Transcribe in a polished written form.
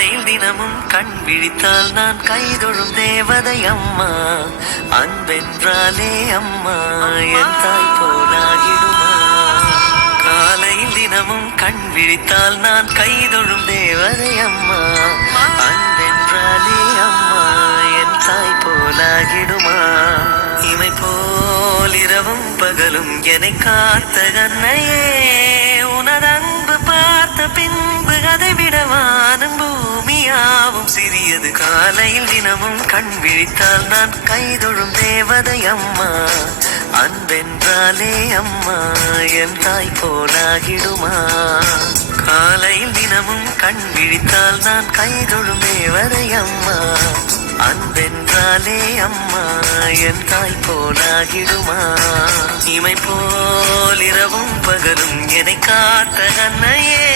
காலையில் தினமும் கண் விழித்தால் நான் கைதொழும் தேவதை அம்மா. அன்பென்றாலே அம்மா என் தாய் போலாகிடுமா. காலையில் தினமும் கண் விழித்தால் நான் கைதொழும் தேவதை அம்மா. அன்பென்றாலே அம்மா என் தாய் போலாகிடுமா. இமை போல் இரவும் பகலும் என்னை காத்த கண்ணையே, உனது அன்பு பார்த்த பின்பு அதை விடவானும் பூமியாவும் சிறியது. காலையில் தினமும் கண் விழித்தால் நான் கைதொழும் தேவதை அம்மா. அன்பென்றாலே அம்மா என் தாய் போலாகிடுமா. காலையில் தினமும் கண் விழித்தால் நான் கைதொழும் தேவதை அம்மா. அன்பென்றாலே அம்மா என் தாய் போலாகிடுமா. இமை போல் இரவும் பகலும் என்னை காத்த கண்ணையே,